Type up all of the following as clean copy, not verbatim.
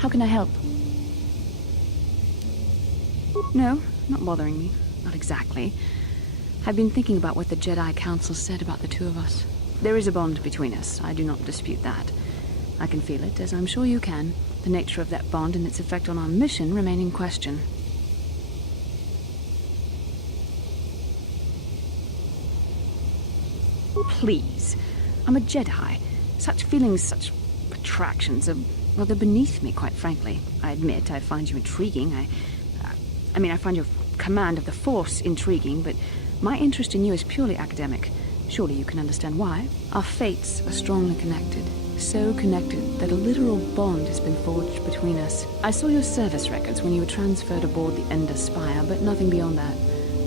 How can I help? No, not bothering me. Not exactly. I've been thinking about what the Jedi Council said about the two of us. There is a bond between us. I do not dispute that. I can feel it, as I'm sure you can. The nature of that bond and its effect on our mission remain in question. Please. I'm a Jedi. Such feelings, such attractions are, well, they're beneath me, quite frankly. I admit I find you intriguing. I mean, I find your command of the Force intriguing, but my interest in you is purely academic. Surely you can understand why. Our fates are strongly connected. So connected that a literal bond has been forged between us. I saw your service records when you were transferred aboard the Ender Spire, but nothing beyond that.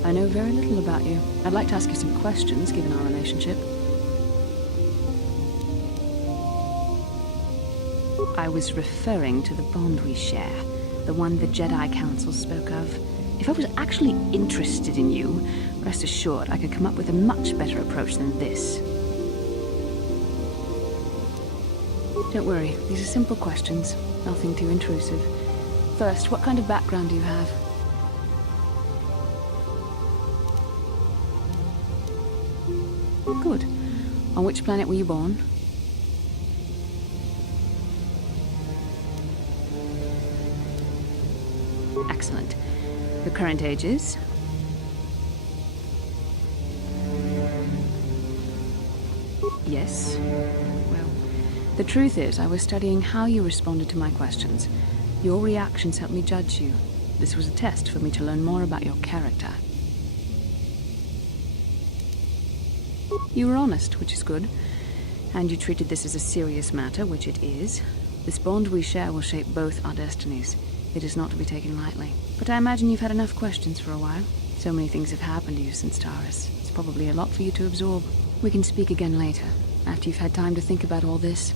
I know very little about you. I'd like to ask you some questions, given our relationship. I was referring to the bond we share, the one the Jedi Council spoke of. If I was actually interested in you, rest assured I could come up with a much better approach than this. Don't worry, these are simple questions, nothing too intrusive. First, what kind of background do you have? Good. On which planet were you born? Excellent. Your current age is? Yes. Well, the truth is, I was studying how you responded to my questions. Your reactions helped me judge you. This was a test for me to learn more about your character. You were honest, which is good. And you treated this as a serious matter, which it is. This bond we share will shape both our destinies. It is not to be taken lightly. But I imagine you've had enough questions for a while. So many things have happened to you since Taris. It's probably a lot for you to absorb. We can speak again later, after you've had time to think about all this.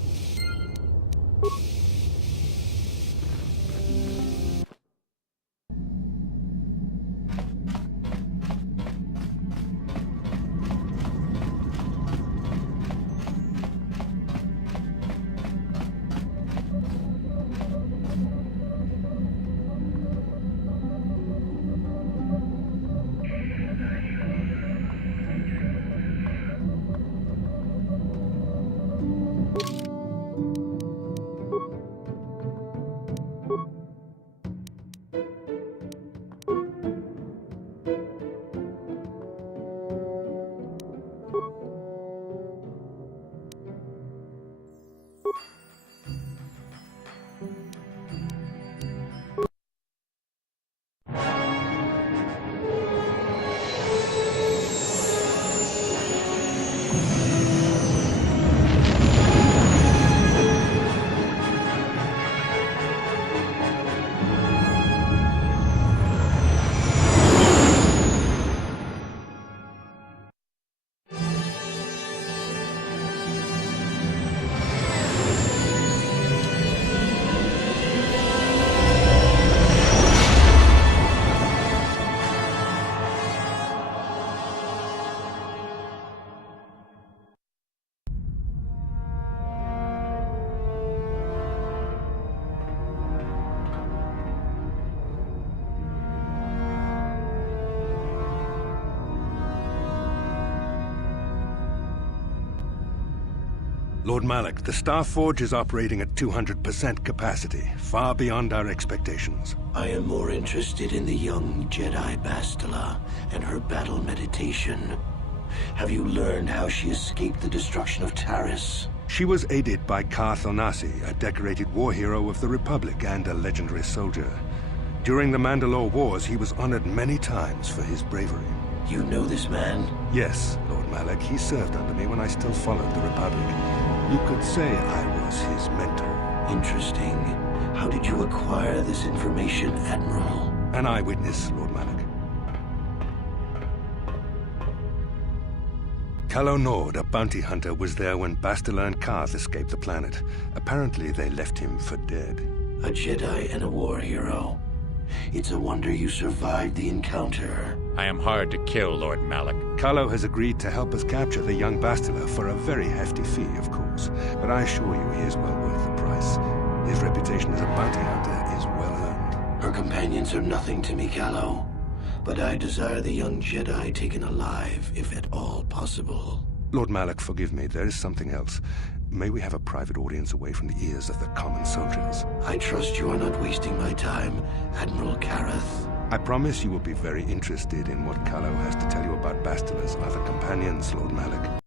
Lord Malak, the Star Forge is operating at 200% capacity, far beyond our expectations. I am more interested in the young Jedi Bastila and her battle meditation. Have you learned how she escaped the destruction of Taris? She was aided by Karth Onasi, a decorated war hero of the Republic and a legendary soldier. During the Mandalore Wars, he was honored many times for his bravery. You know this man? Yes, Lord Malak. He served under me when I still followed the Republic. You could say I was his mentor. Interesting. How did you acquire this information, Admiral? An eyewitness, Lord Malak. Calo Nord, a bounty hunter, was there when Bastila and Karth escaped the planet. Apparently, they left him for dead. A Jedi and a war hero. It's a wonder you survived the encounter. I am hard to kill, Lord Malak. Calo has agreed to help us capture the young Bastila for a very hefty fee, of course. But I assure you he is well worth the price. His reputation as a bounty hunter is well earned. Her companions are nothing to me, Callow. But I desire the young Jedi taken alive, if at all possible. Lord Malak, forgive me, there is something else. May we have a private audience away from the ears of the common soldiers? I trust you are not wasting my time, Admiral Kareth. I promise you will be very interested in what Callow has to tell you about Bastila's other companions, Lord Malak.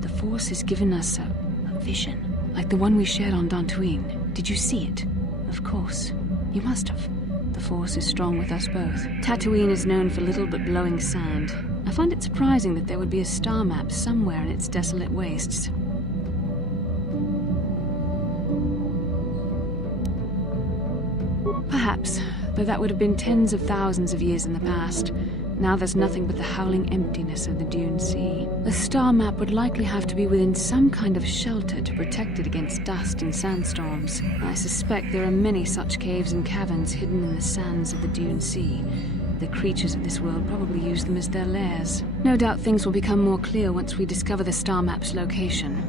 The Force has given us a vision, like the one we shared on Dantooine. Did you see it? Of course. You must have. The Force is strong with us both. Tattooine is known for little but blowing sand. I find it surprising that there would be a star map somewhere in its desolate wastes. Perhaps, though that would have been tens of thousands of years in the past. Now there's nothing but the howling emptiness of the Dune Sea. The star map would likely have to be within some kind of shelter to protect it against dust and sandstorms. I suspect there are many such caves and caverns hidden in the sands of the Dune Sea. The creatures of this world probably use them as their lairs. No doubt things will become more clear once we discover the star map's location.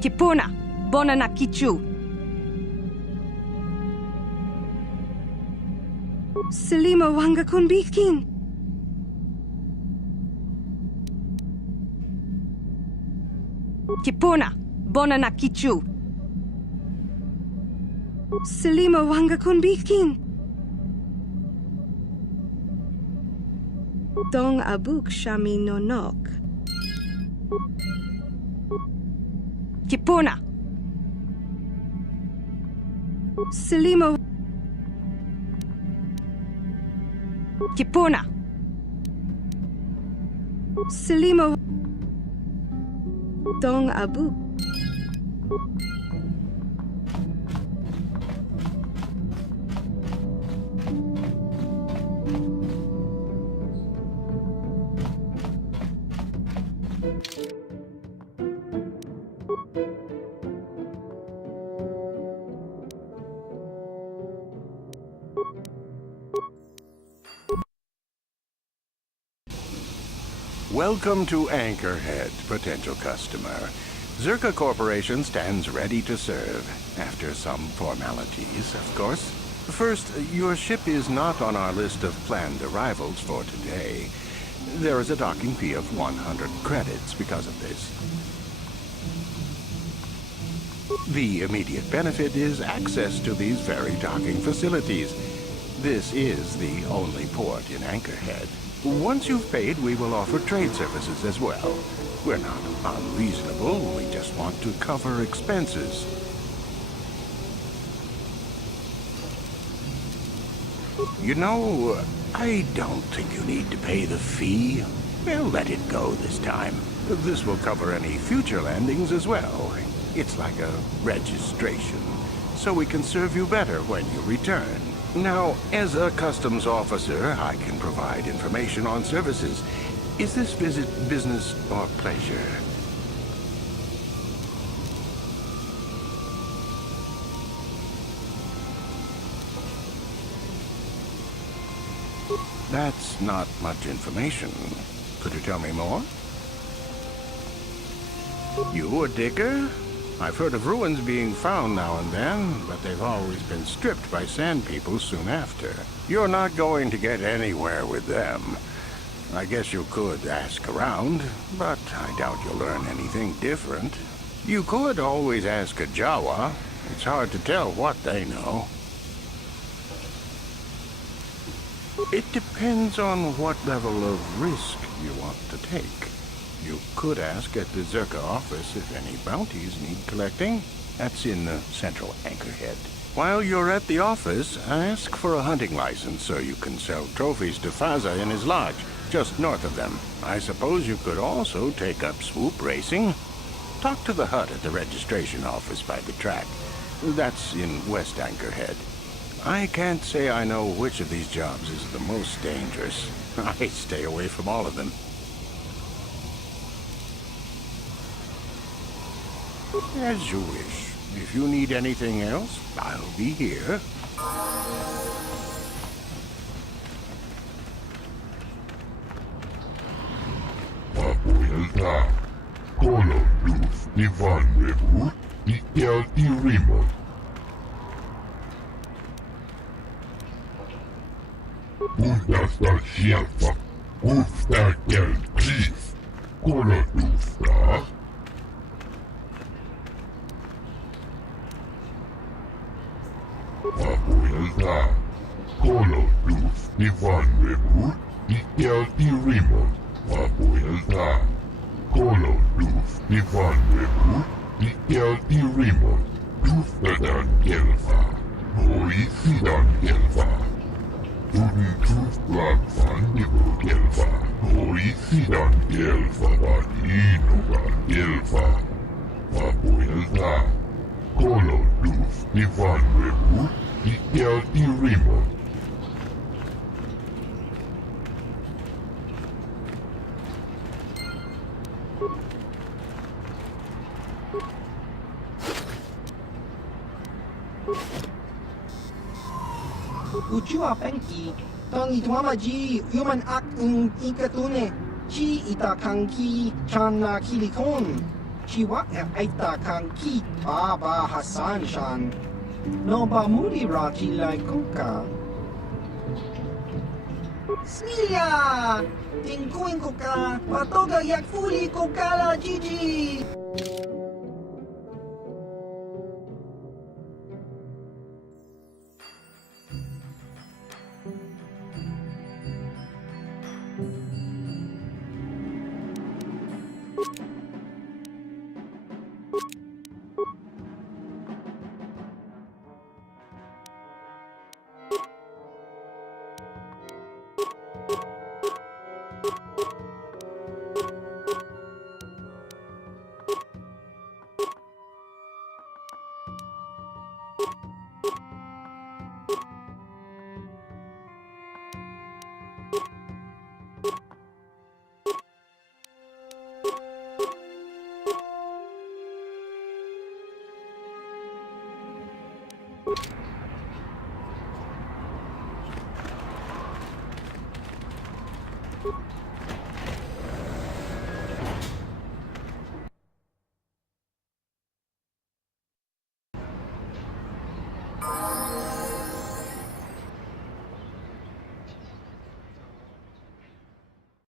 Kipuna, bona na kichu. Selima wanga konbikin. Kipuna, bona na kichu. Selima wanga konbikin. Dong abuk shami nonok. Kipuna. Selimo Kipuna. Selimo Dong Abu. Welcome to Anchorhead, potential customer. Zirka Corporation stands ready to serve, after some formalities, of course. First, your ship is not on our list of planned arrivals for today. There is a docking fee of 100 credits because of this. The immediate benefit is access to these very docking facilities. This is the only port in Anchorhead. Once you've paid, we will offer trade services as well. We're not unreasonable, we just want to cover expenses. You know, I don't think you need to pay the fee. We'll let it go this time. This will cover any future landings as well. It's like a registration, so we can serve you better when you return. Now, as a customs officer, I can provide information on services. Is this visit business or pleasure? That's not much information. Could you tell me more? You a digger? I've heard of ruins being found now and then, but they've always been stripped by sand people soon after. You're not going to get anywhere with them. I guess you could ask around, but I doubt you'll learn anything different. You could always ask a Jawa. It's hard to tell what they know. It depends on what level of risk you want to take. You could ask at the Zirka office if any bounties need collecting. That's in the central Anchorhead. While you're at the office, ask for a hunting license so you can sell trophies to Faza in his lodge, just north of them. I suppose you could also take up swoop racing. Talk to the hut at the registration office by the track. That's in West Anchorhead. I can't say I know which of these jobs is the most dangerous. I stay away from all of them. As you wish. If you need anything else, I'll be here. Papuelta, Koloduf, Ivan Rebu, Ikel Irimo. Undasta Shelfa, Ufta Kel Chief, Kolodufta. Papuelta, Koloduf, Ivan Rebu, Ikel Irimo. Papuelta, Koloduf, Ivan Rebu, Ikel Irimo. Duftadan Gelfa, Hoisidan Gelfa. Tuf Blag van Nibel Gelfa, Hoisidan Gelfa, Badinogan Gelfa. Papuelta, Koloduf, Ivan Rebu, Ikel Irimo. Uchua Penki, Tong Itwamaji, Human Act in Ikatune, Chi Itakanki, Chana Kilikon, Chiwa Itakanki, Baba Hassan Shan, No Bamuri Raji Laikoka. Smilia! Tingkuin ko ka, patoga yakfuli ko kala Gigi!